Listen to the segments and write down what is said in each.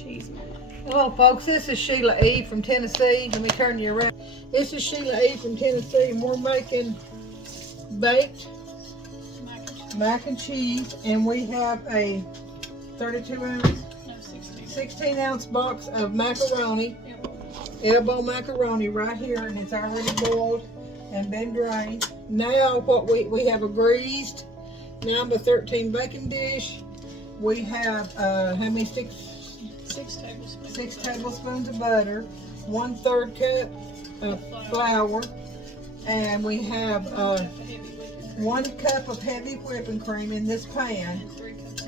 cheese. Hello folks, this is Sheila E. from Tennessee. Let me turn you around. This is Sheila E. from Tennessee, and we're making baked mac and cheese, and we have a 32 ounce, No, 16. 16 ounce box of macaroni, elbow macaroni right here, and it's already boiled and been drained. Now what we have a greased number 13 baking dish. We have how many? Six tablespoons. 6 tablespoons of butter, 1/3 cup of flour, and we have 1 cup of heavy whipping cream in this pan,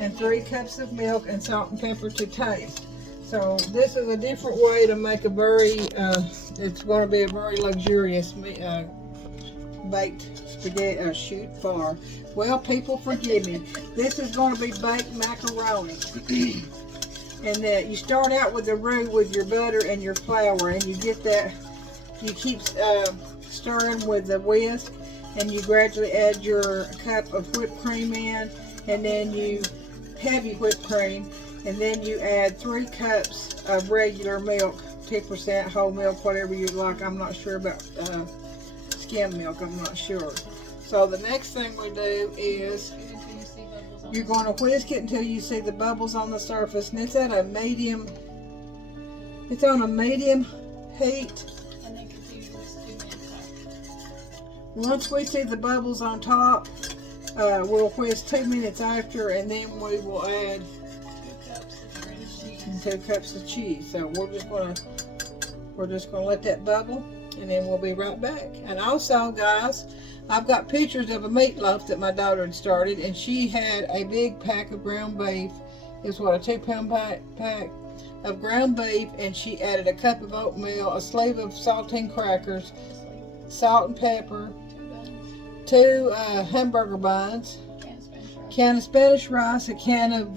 and 3 cups of milk, and salt and pepper to taste. So this is a different way to make a very, it's going to be a very luxurious baked spaghetti, well, people forgive me. This is going to be baked macaroni. And you start out with the roux with your butter and your flour, and you get that, you keep stirring with the whisk, and you gradually add your cup of whipped cream in, and then you heavy whipped cream, and then you add 3 cups of regular milk, 10% whole milk, whatever you like. I'm not sure about skim milk, I'm not sure. So the next thing we do is you're going to whisk it until you see the bubbles on the surface, and it's at a medium, it's on a medium heat. And then continue this 2 minutes after. Once we see the bubbles on top, we'll whisk 2 minutes after, and then we will add 2 cups of shredded cheese. and 2 cups of cheese. So we're just gonna let that bubble, and then we'll be right back. And also, guys, I've got pictures of a meatloaf that my daughter had started, and she had a big pack of ground beef. It's what, a 2-pound pack of ground beef, and she added a cup of oatmeal, a sleeve of saltine crackers, salt and pepper, 2 hamburger buns, can of Spanish rice, a can of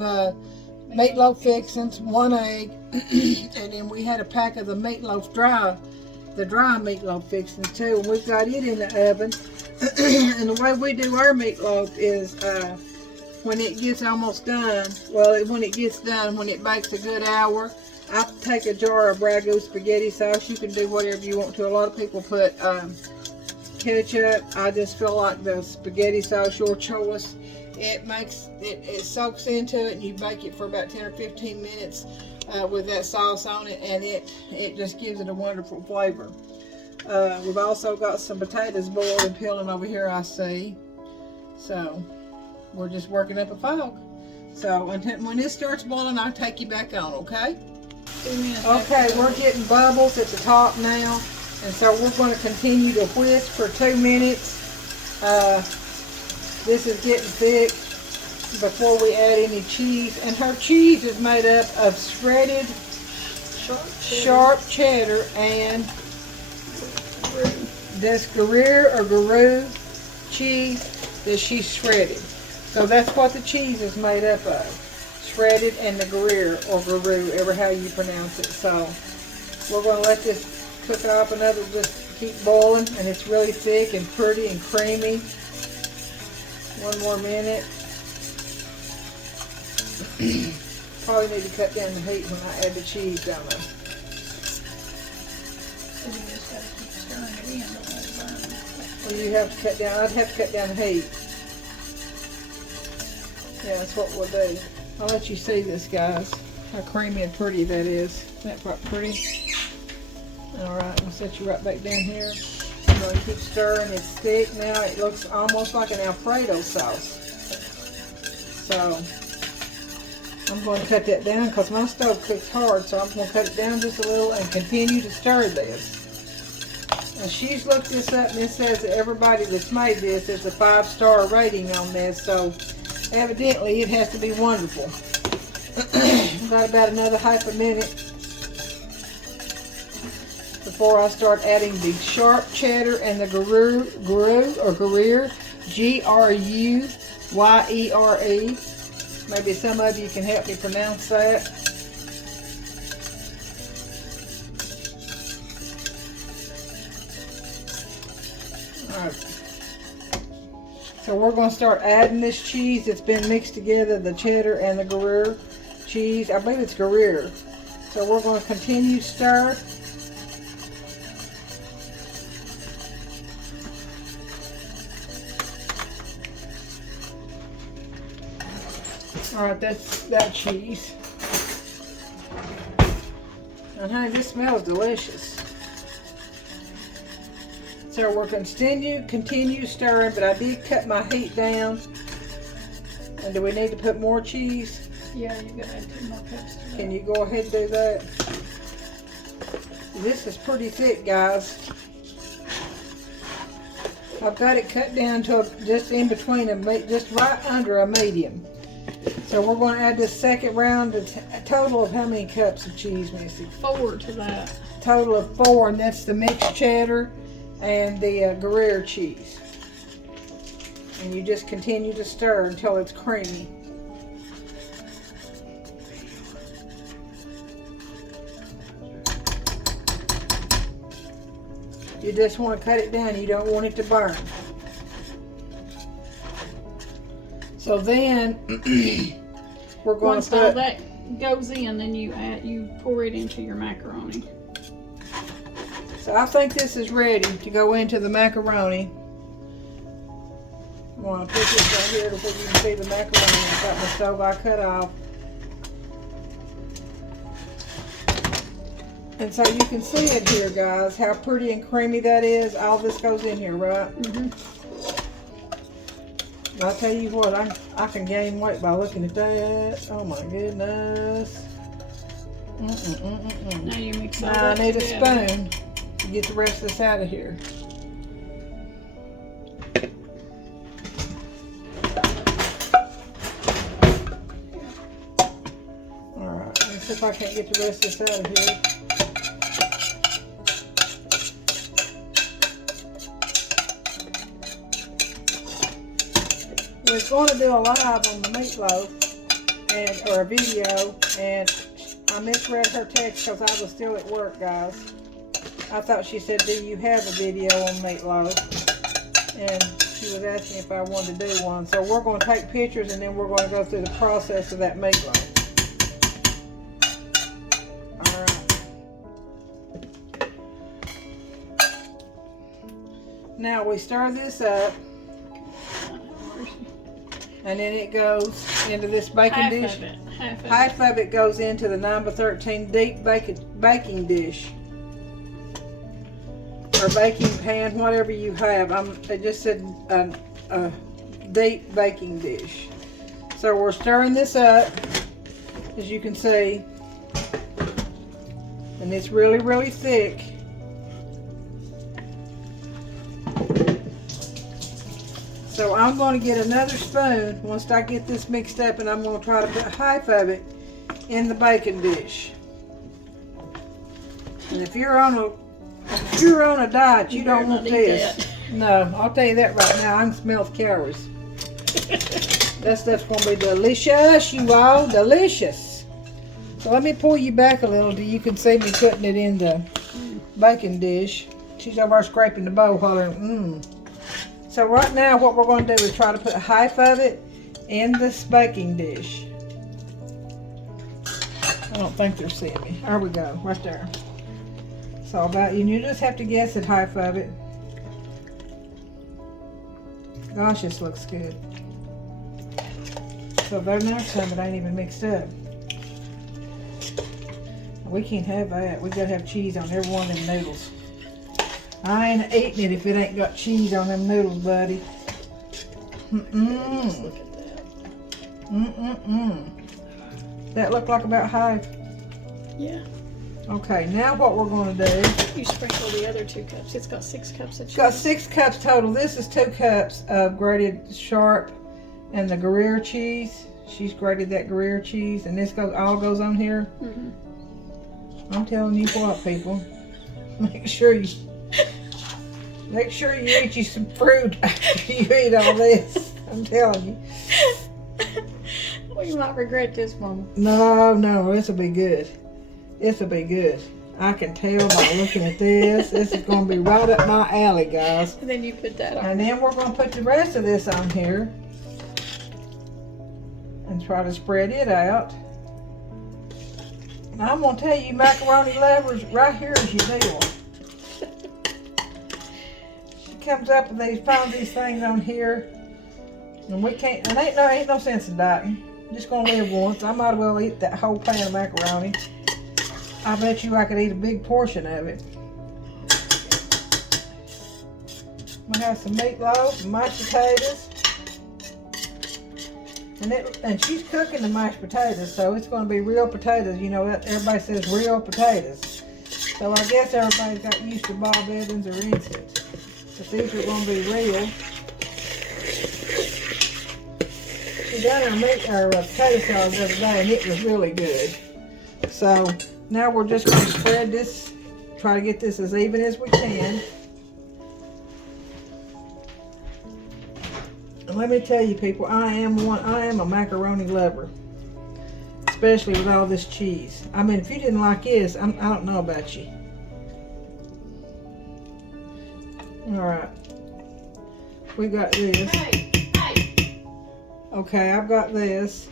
meatloaf fixings, 1 egg, and then we had a pack of the meatloaf dry meatloaf fixings too, and we've got it in the oven. And the way we do our meatloaf is when it gets almost done, when it bakes a good hour, I take a jar of ragu spaghetti sauce. You can do whatever you want to. A lot of people put ketchup. I just feel like the spaghetti sauce, your choice. It soaks into it, and you bake it for about 10 or 15 minutes with that sauce on it, and it just gives it a wonderful flavor. We've also got some potatoes boiled and peeling over here, I see. So we're just working up a fog. So when this starts boiling, I'll take you back on, okay? 2 minutes. Okay, we're getting bubbles at the top now, and so we're going to continue to whisk for 2 minutes. This is getting thick before we add any cheese, and her cheese is made up of shredded sharp cheddar and this Gruyere or Guru cheese that she shredded. So that's what the cheese is made up of, shredded and the Gruyere or Guru, ever how you pronounce it. So we're going to let this cook up another, just keep boiling, and it's really thick and pretty and creamy. 1 more minute. Probably need to cut down the heat when I add the cheese down there. So you just got to keep stirring it in. Don't let it burn. Well, you have to cut down, I'd have to cut down the heat. Yeah, that's what we'll do. I'll let you see this, guys. How creamy and pretty that is. Isn't that quite pretty? Alright, I'll set you right back down here. I'm going to keep stirring. It's thick now. It looks almost like an Alfredo sauce. So I'm going to cut that down because my stove cooks hard, so I'm going to cut it down just a little and continue to stir this. And she's looked this up, and it says that everybody that's made this is a 5-star rating on this, so evidently it has to be wonderful. Got about another half a minute before I start adding the sharp cheddar and the Gruyere, Gruyere. Maybe some of you can help me pronounce that. Alright. So we're going to start adding this cheese that's been mixed together, the cheddar and the Gruyere cheese. I believe it's Gruyere. So we're going to continue stir. All right, that's that cheese. And honey, this smells delicious. So we're going to continue stirring, but I did cut my heat down. And do we need to put more cheese? Yeah, you gotta add 2 more cups to that. Can you go ahead and do that? This is pretty thick, guys. I've got it cut down to just in between just right under a medium. So we're going to add this second round, a total of how many cups of cheese, Missy? 4 to that. Total of 4, and that's the mixed cheddar and the Gruyere cheese. And you just continue to stir until it's creamy. You just want to cut it down. You don't want it to burn. So then we're going Once to all put that goes in, then you pour it into your macaroni. So I think this is ready to go into the macaroni. I'm going to put this right here so you can see the macaroni. I've got my stove I cut off. And so you can see it here, guys, how pretty and creamy that is. All this goes in here, right? Mm-hmm. I'll tell you what, I can gain weight by looking at that. Oh my goodness. Now you mix all Now I that need together. a spoon to get the rest of this out of here. Alright, let's see if I can't get the rest of this out of here. We're going to do a live on the meatloaf or a video, and I misread her text because I was still at work, guys. I thought she said, do you have a video on meatloaf? And she was asking if I wanted to do one. So we're going to take pictures and then we're going to go through the process of that meatloaf. Alright. Now we stir this up. And then it goes into this baking dish. Half of it goes into the 9x13 deep baking dish. Or baking pan, whatever you have. I just said a deep baking dish. So we're stirring this up, as you can see. And it's really, really thick. So I'm going to get another spoon once I get this mixed up, and I'm going to try to put half of it in the baking dish. And if you're on a diet, you don't want this. No, I'll tell you that right now. I can smell the calories. That stuff's going to be delicious, you all. Delicious. So let me pull you back a little so you can see me putting it in the baking dish. She's over there scraping the bowl hollering, So right now what we're going to do is try to put half of it in this baking dish. I don't think they're seeing me. There we go, right there. So about you just have to guess at half of it. Gosh, this looks good. So there's some that ain't even mixed up. We can't have that. We gotta have cheese on every one of them noodles. I ain't eating it if it ain't got cheese on them noodles, buddy. Look at that. That looked like about half. Yeah. Okay, now what we're going to do. You sprinkle the other 2 cups. It's got 6 cups of cheese. It's got 6 cups total. This is 2 cups of grated sharp and the Gruyere cheese. She's grated that Gruyere cheese, and this all goes on here. I'm telling you what, people. Make sure you eat you some fruit after you eat all this. I'm telling you. Well, you might regret this one. No, this will be good. This will be good. I can tell by looking at this. This is going to be right up my alley, guys. And then you put that on. And then we're going to put the rest of this on here. And try to spread it out. Now, I'm going to tell you, macaroni lovers, right here is your deal. She comes up and they found these things on here. And we can't, and ain't no sense in dieting. Just going to live once. I might as well eat that whole pan of macaroni. I bet you I could eat a big portion of it. I'm going to have some meatloaf and mashed potatoes. And she's cooking the mashed potatoes, so it's going to be real potatoes. You know, everybody says real potatoes. So I guess everybody's got used to Bob Evans or Instant. But these are going to be real. She done our potato salad the other day, and it was really good. So now we're just going to spread this, try to get this as even as we can. And let me tell you, people, I am a macaroni lover, especially with all this cheese. I mean, if you didn't like this, I don't know about you. All right, we got this. Okay, I've got this.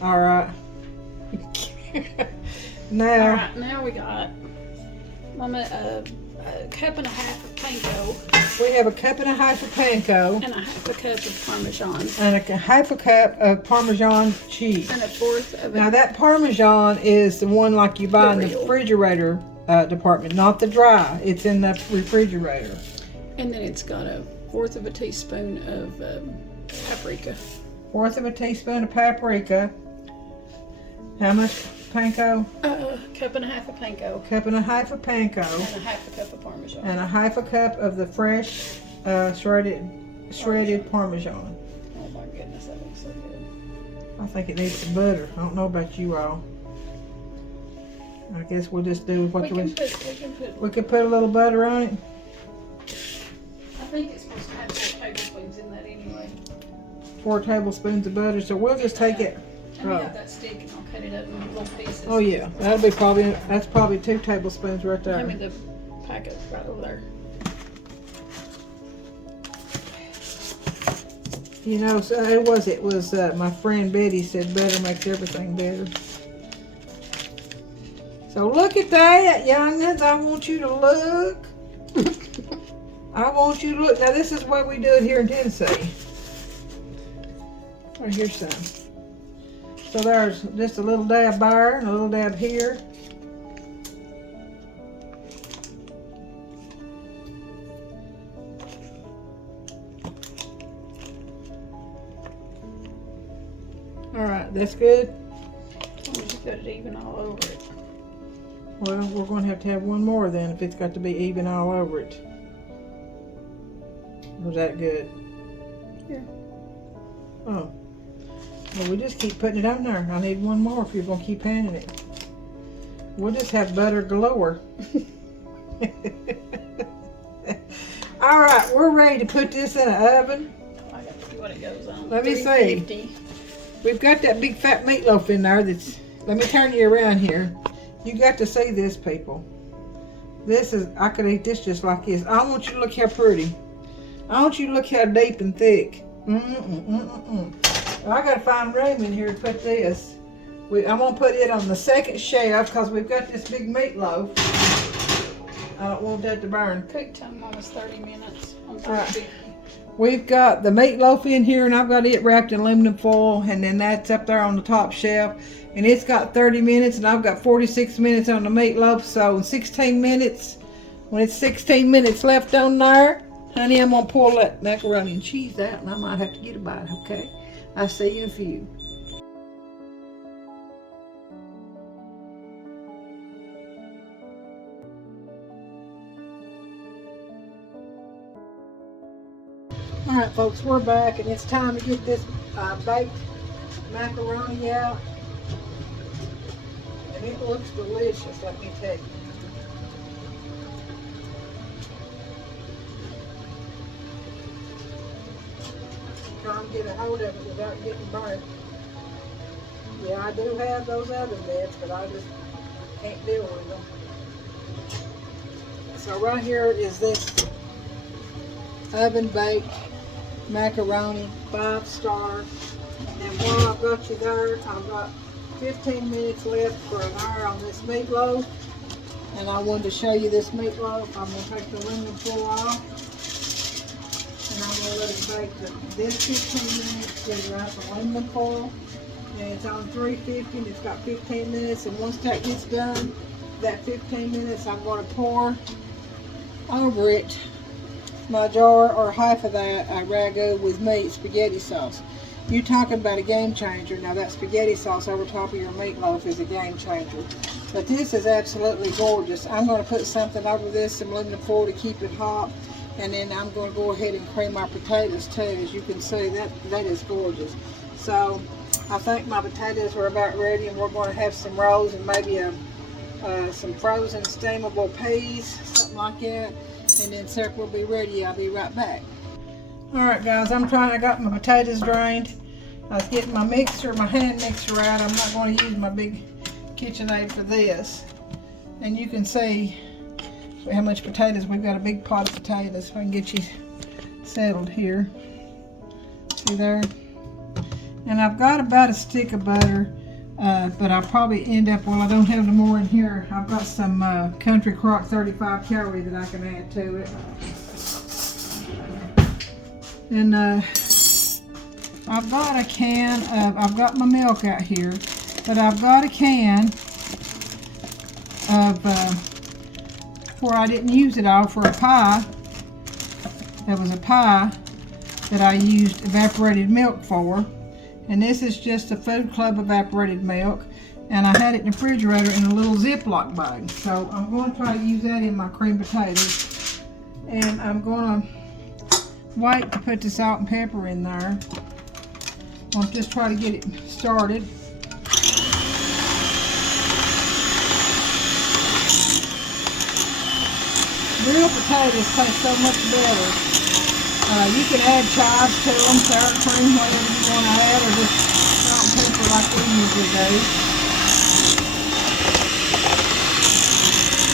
All right. Now. All right, now we got a cup and a half of panko. We have a cup and a half of panko. And a half a cup of Parmesan. And a half a cup of Parmesan cheese. And a fourth of Now that Parmesan is the one like you buy in the refrigerator department, not the dry. It's in the refrigerator. And then it's got a fourth of a teaspoon of paprika. Fourth of a teaspoon of paprika. How much panko? Cup and a half of panko. Cup and a half of panko. And a half a cup of Parmesan. And a half a cup of the fresh shredded Parmesan. Oh my goodness, that looks so good. I think it needs some butter. I don't know about you all. I guess we'll just do what we can put a little butter on it. I think it's supposed to have 4 tablespoons in that anyway. 4 tablespoons of butter. So we'll just take it. And I have that stick and I'll cut it up in little pieces. Oh yeah, that's probably 2 tablespoons right there. Hand me the packet right over there. You know, so it was my friend Betty said butter makes everything better. So look at that, young'uns. I want you to look. I want you to look. Now this is the way we do it here in Tennessee. Right, here's some. So there's just a little dab there and a little dab here. All right, that's good. I'm just put it even all over it. Well, we're going to have one more then if it's got to be even all over it. Was that good? Here. Oh. Well, we just keep putting it on there. I need one more if you're going to keep handing it. We'll just have butter galore. All right, we're ready to put this in an oven. I got to see what it goes on. Let me see. We've got that big fat meatloaf in there that's... Let me turn you around here. You got to see this, people. This is... I could eat this just like this. I want you to look how pretty. I want you to look how deep and thick. I got to find room in here to put this. I'm going to put it on the second shelf because we've got this big meatloaf. I don't want that to burn. Cook time almost 30 minutes on 350. Right. We've got the meatloaf in here and I've got it wrapped in aluminum foil, and then that's up there on the top shelf. And it's got 30 minutes and I've got 46 minutes on the meatloaf. So in 16 minutes, when it's 16 minutes left on there, honey, I'm going to pull that macaroni and cheese out and I might have to get a bite, okay? I'll see you in a few. Alright folks, we're back and it's time to get this baked macaroni out. And it looks delicious, let me tell you. Try and get a hold of it without getting burnt. Yeah, I do have those oven mitts, but I just can't deal with them. So right here is this oven baked macaroni, 5-star And while I've got you there, I've got 15 minutes left for an hour on this meatloaf. And I wanted to show you this meatloaf. I'm going to take the aluminum foil off. And I'm going to let it bake this 15 minutes in the aluminum foil. And it's on 350 and it's got 15 minutes. And once that gets done, that 15 minutes, I'm going to pour over it my jar or half of that ragu with meat spaghetti sauce. You're talking about a game changer. Now that spaghetti sauce over top of your meatloaf is a game changer. But this is absolutely gorgeous. I'm going to put something over this, some aluminum foil to keep it hot. And then I'm going to go ahead and cream my potatoes too. As you can see, that is gorgeous. So I think my potatoes are about ready, and we're going to have some rolls and maybe some frozen steamable peas, something like that. And then supper will be ready. I'll be right back. Alright guys, I got my potatoes drained. I was getting my mixer, my hand mixer out. I'm not going to use my big KitchenAid for this. And you can see how much potatoes. We've got a big pot of potatoes. If I can get you settled here. See there? And I've got about a stick of butter, but I'll probably end up, well, I don't have no more in here. I've got some Country Crock 35 calorie that I can add to it. And I've got a can of, I've got my milk out here, but I've got a can of, where I didn't use it all, for a pie. There was a pie that I used evaporated milk for. And this is just a Food Club evaporated milk. And I had it in the refrigerator in a little Ziploc bag. So I'm going to try to use that in my cream potatoes. And I'm going to wait to put the salt and pepper in there. I'll just try to get it started. Real potatoes taste so much better. You can add chives to them, sour cream, whatever you want to add, or just salt and pepper like we usually do.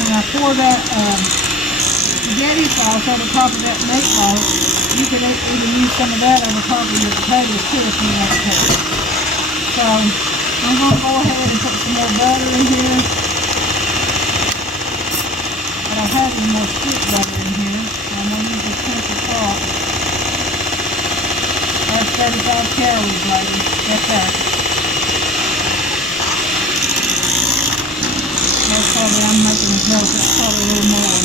And I pour that spaghetti sauce over top of that meatloaf. You can even use some of that over top of your potatoes too if you want to. So I'm going to go ahead and put some more butter in here. I don't have any more stick butter in here. I'm going to use this Country Crock. That's 35 calories, ladies. That's that. That's probably, I'm making a joke. That's probably a little more.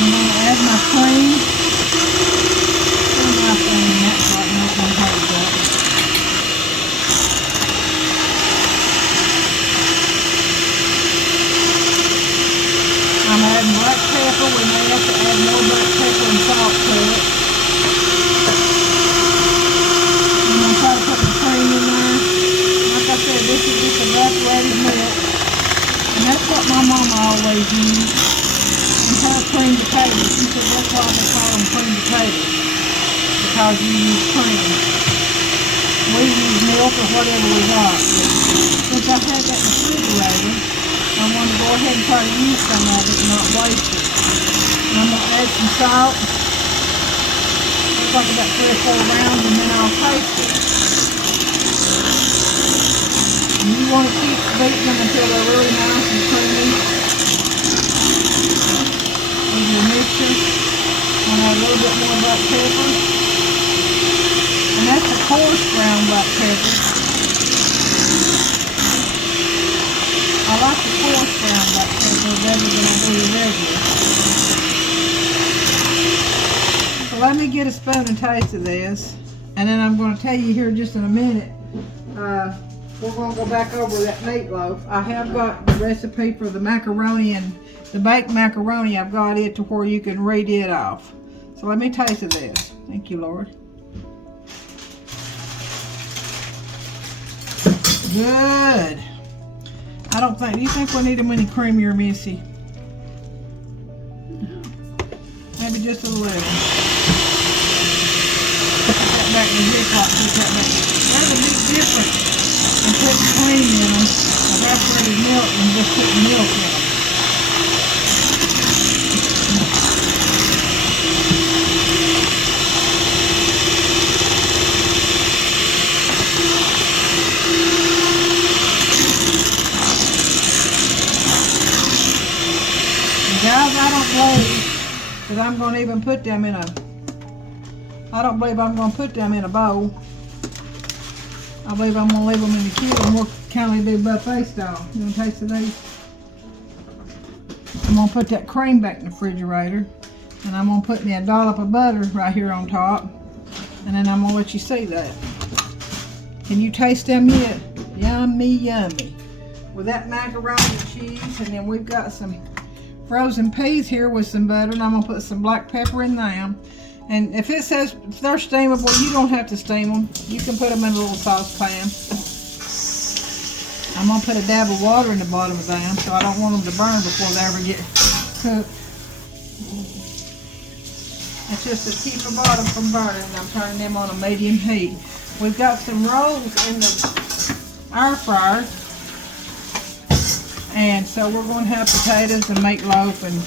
I'm going to add my cream. And my cream, that's right, not going to hold that. I'm adding black pepper. We may have to add more black pepper and salt to it. I'm going to try to put the cream in there. Like I said, this is just evaporated milk. And that's what my mama always used. And her cream potatoes. She said that's why they call them cream potatoes. Because you use cream. We use milk or whatever we got. Since I had that in the refrigerator, I want to go ahead and try to use some of it and not waste it. And I'm going to add some salt. Looks like about 3 or 4 rounds, and then I'll taste it. And you want to keep beating them until they're really nice and creamy. With your mixture. I'm going to add a little bit more black pepper. And that's a coarse ground black pepper. I like the coarse ground black pepper better than I do the regular. So let me get a spoon and taste of this. And then I'm going to tell you here just in a minute. We're going to go back over that meatloaf. I have got the recipe for the macaroni and the baked macaroni. I've got it to where you can read it off. So let me taste of this. Thank you, Lord. Good. I don't think, do you think we'll need them any creamier, Missy? Maybe just a little. Put that back in the Ziploc, put that back. There's a big difference in putting cream in them, evaporated milk, and just putting milk in them. I'm going to even put them in a, I don't believe I'm going to put them in a bowl. I believe I'm going to leave them in the cube and we'll kind of do buffet style. You want to taste of these? I'm going to put that cream back in the refrigerator. And I'm going to put me a dollop of butter right here on top. And then I'm going to let you see that. Can you taste them yet? Yummy, yummy. With that macaroni and cheese. And then we've got some frozen peas here with some butter. And I'm going to put some black pepper in them. And if it says if they're steamable, you don't have to steam them. You can put them in a little saucepan. I'm going to put a dab of water in the bottom of them. So I don't want them to burn before they ever get cooked. It's just to keep the bottom from burning. I'm turning them on a medium heat. We've got some rolls in the air fryer. And so we're going to have potatoes and meatloaf and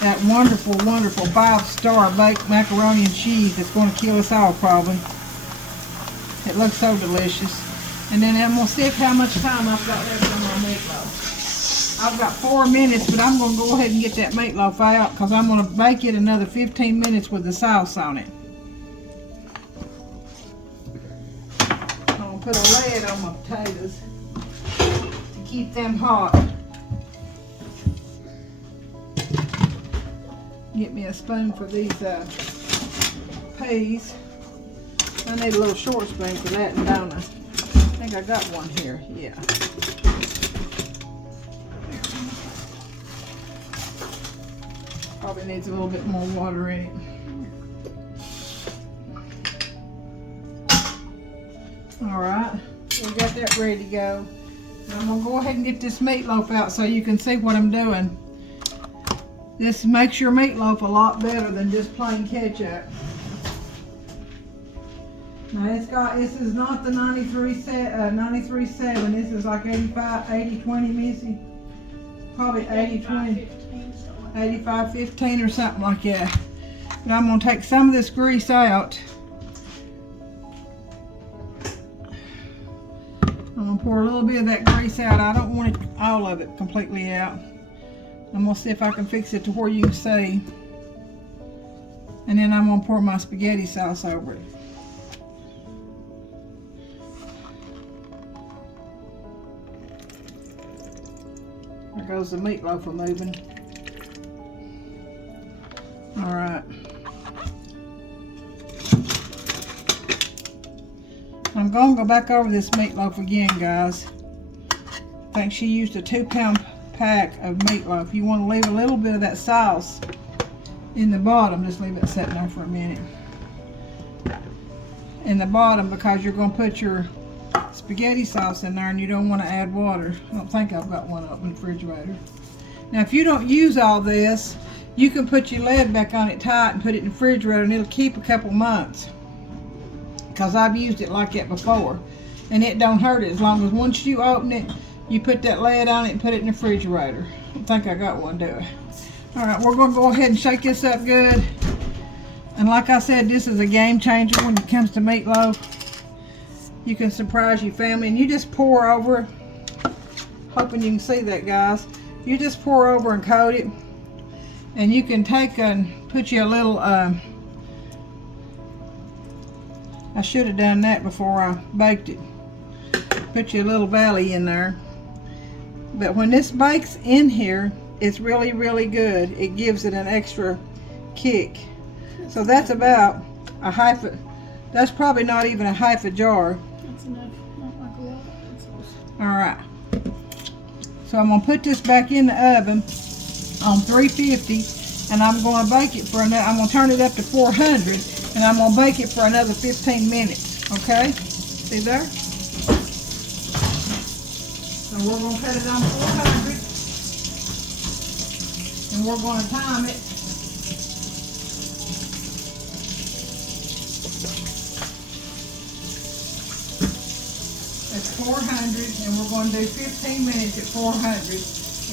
that wonderful, wonderful 5-star baked macaroni and cheese that's going to kill us all probably. It looks so delicious. And then I'm going to see how much time I've got left on my meatloaf. I've got 4 minutes, but I'm going to go ahead and get that meatloaf out because I'm going to bake it another 15 minutes with the sauce on it. I'm going to put a lid on my potatoes to keep them hot. Get me a spoon for these peas. I need a little short spoon for that, and don't I? I think I got one here, yeah. Probably needs a little bit more water in it. Alright, we got that ready to go. Now I'm going to go ahead and get this meatloaf out so you can see what I'm doing. This makes your meatloaf a lot better than just plain ketchup. Now this is not the 93.7, this is like 80-20, Missy. Probably 80-20. 85-15 or something like that. But I'm going to take some of this grease out. I'm going to pour a little bit of that grease out. I don't want all of it completely out. I'm going to see if I can fix it to where you can see. And then I'm going to pour my spaghetti sauce over it. There goes the meatloaf moving. Alright. I'm going to go back over this meatloaf again, guys. I think she used a 2-pound pack of meatloaf. You want to leave a little bit of that sauce in the bottom. Just leave it sitting there for a minute. In the bottom, because you're going to put your spaghetti sauce in there and you don't want to add water. I don't think I've got one up in the refrigerator. Now if you don't use all this, you can put your lid back on it tight and put it in the refrigerator and it'll keep a couple months. Because I've used it like that before. And it don't hurt it as long as once you open it, you put that lid on it and put it in the refrigerator. I think I got one, do I? Alright, we're going to go ahead and shake this up good. And like I said, this is a game changer when it comes to meatloaf. You can surprise your family and you just pour over. Hoping you can see that, guys. You just pour over and coat it. And you can take and put you a little, I should have done that before I baked it. Put you a little valley in there. But when this bakes in here, it's really, really good. It gives it an extra kick. So that's about a half, that's probably not even a half a jar. That's enough, not like a lot. Alright. So I'm going to put this back in the oven on 350 and I'm going to bake it for another, I'm going to turn it up to 400 and I'm going to bake it for another 15 minutes. Okay? See there? So we're going to put it on 400 and we're going to time it. That's 400 and we're going to do 15 minutes at 400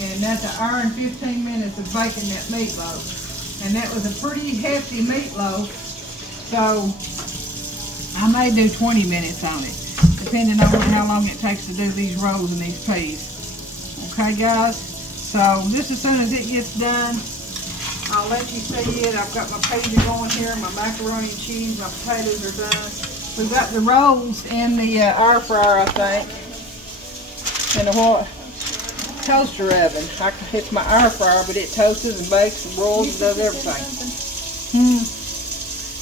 and that's an hour and 15 minutes of baking that meatloaf. And that was a pretty hefty meatloaf, so I may do 20 minutes on it depending on how long it takes to do these rolls and these peas. Okay guys, so just as soon as it gets done, I'll let you see it. I've got my pager going here. My macaroni and cheese. My potatoes are done. We've got the rolls in the air fryer, I think. In the what? Toaster oven. It's my air fryer, but it toasts and bakes and rolls and does everything.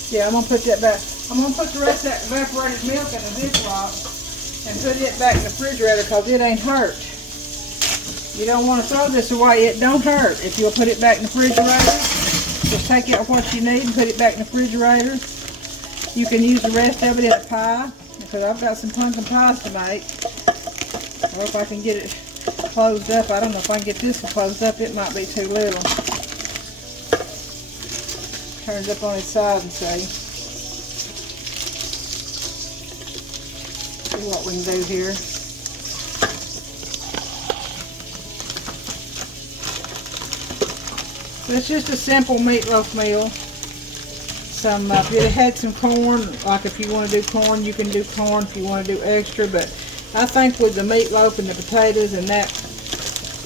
Yeah, I'm gonna put that back. I'm gonna put the rest of that evaporated milk in the Ziploc and put it back in the refrigerator because it ain't hurt. You don't want to throw this away. It don't hurt. If you'll put it back in the refrigerator, just take out what you need and put it back in the refrigerator. You can use the rest of it in a pie because I've got some pumpkin pies to make. I hope I can get it closed up. I don't know if I can get this one closed up. It might be too little. Turns up on its side and see what we can do here. It's just a simple meatloaf meal. If you had some corn, like if you want to do corn, you can do corn if you want to do extra. But I think with the meatloaf and the potatoes and that,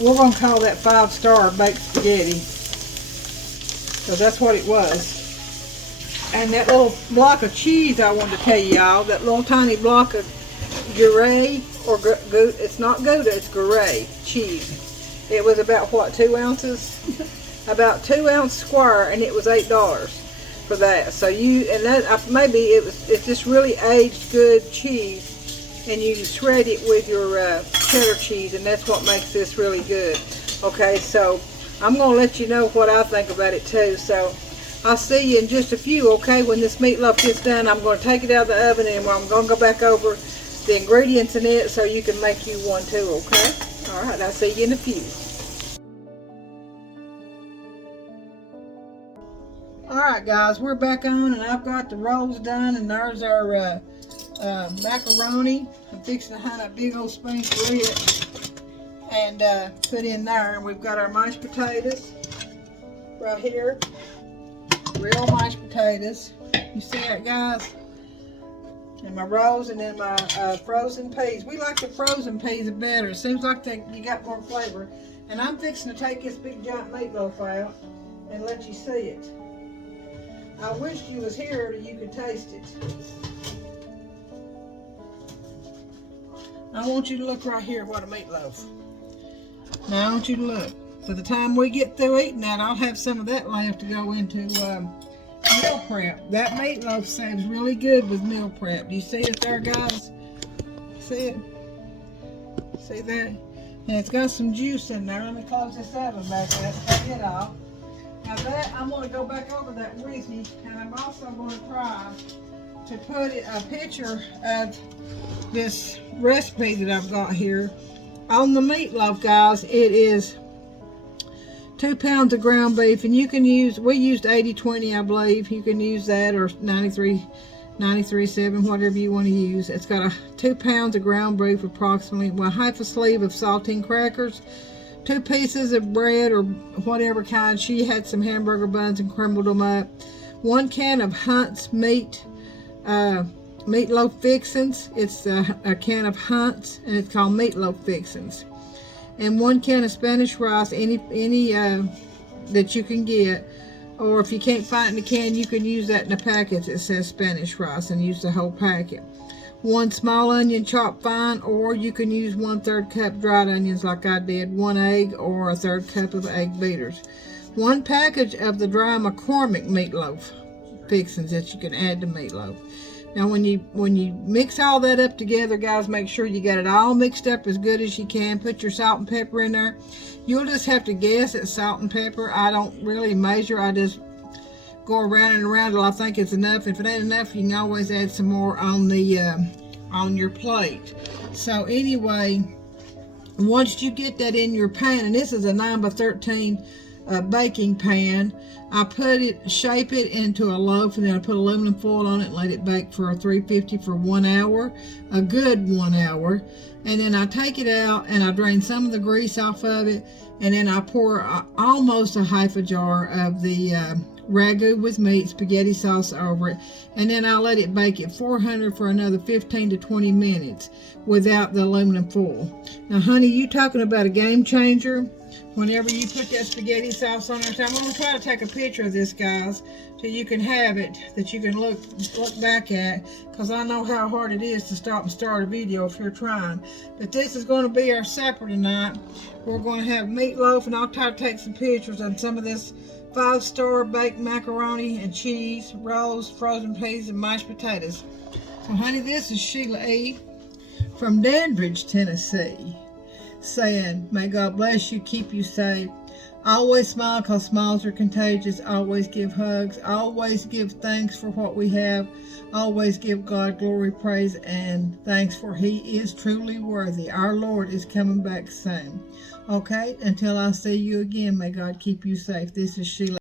we're going to call that 5-star baked spaghetti. So that's what it was. And that little block of cheese I wanted to tell y'all, that little tiny block of Gruyere, or it's not Gouda, it's Gruyere cheese. It was about what, 2 ounces? About 2 ounce square, and it was $8 for that. So maybe it's just really aged good cheese, and you shred it with your cheddar cheese, and that's what makes this really good. Okay, so I'm gonna let you know what I think about it too. So I'll see you in just a few. Okay, when this meatloaf gets done, I'm gonna take it out of the oven, and I'm gonna go back over the ingredients in it so you can make you one too. Okay, all right, I'll see you in a few. Alright guys, we're back on, and I've got the rolls done, and there's our macaroni. I'm fixing to have a big old spoon for it and put in there. And we've got our mashed potatoes right here, real mashed potatoes. You see that, guys? And my rolls, and then my frozen peas. We like the frozen peas better. It seems like you got more flavor. And I'm fixing to take this big giant meatloaf out and let you see it. I wish you was here so you could taste it. I want you to look right here. What a meatloaf. Now I want you to look. By the time we get through eating that, I'll have some of that left to go into meal prep. That meatloaf sounds really good with meal prep. Do you see it there, guys? See it? See that? And it's got some juice in there. Let me close this oven back up. Take it off. Now that, I'm going to go back over that with you, and I'm also going to try to put a picture of this recipe that I've got here on the meatloaf, guys. It is 2 pounds of ground beef, and you can use, we used 80-20, I believe. You can use that, or 93-7, whatever you want to use. It's got 2 pounds of ground beef, approximately, well, half a sleeve of saltine crackers, 2 pieces of bread or whatever kind. She had some hamburger buns and crumbled them up. 1 can of Hunt's meatloaf fixins. It's a can of Hunt's, and it's called meatloaf fixins. And 1 can of Spanish rice, any that you can get. Or if you can't find it in a can, you can use that in a packet that says Spanish rice and use the whole packet. 1 small onion chopped fine, or you can use 1/3 cup dried onions like I did. 1 egg, or 1/3 cup of egg beaters. 1 package of the dry McCormick meatloaf fixings that you can add to meatloaf. Now when you mix all that up together, guys, make sure you got it all mixed up as good as you can. Put your salt and pepper in there. You'll just have to guess at salt and pepper. I don't really measure. I just go around and around till I think it's enough. If it ain't enough, you can always add some more on the on your plate. So anyway, once you get that in your pan, and this is a 9x13 baking pan, I shape it into a loaf, and then I put aluminum foil on it and let it bake for 350 for 1 hour, a good 1 hour. And then I take it out and I drain some of the grease off of it, and then I pour almost a half a jar of the ragu with meat, spaghetti sauce over it, and then I'll let it bake at 400 for another 15 to 20 minutes without the aluminum foil. Now, honey, you talking about a game changer? Whenever you put that spaghetti sauce on there, I'm going to try to take a picture of this, guys, so you can have it, that you can look back at, because I know how hard it is to stop and start a video if you're trying. But this is going to be our supper tonight. We're going to have meatloaf, and I'll try to take some pictures of some of this 5-star baked macaroni and cheese, rolls, frozen peas, and mashed potatoes. So, honey, this is Sheila E. from Dandridge, Tennessee, saying, may God bless you, keep you safe. Always smile, because smiles are contagious. Always give hugs. Always give thanks for what we have. Always give God glory, praise, and thanks, for He is truly worthy. Our Lord is coming back soon. Okay, until I see you again, may God keep you safe. This is Sheila.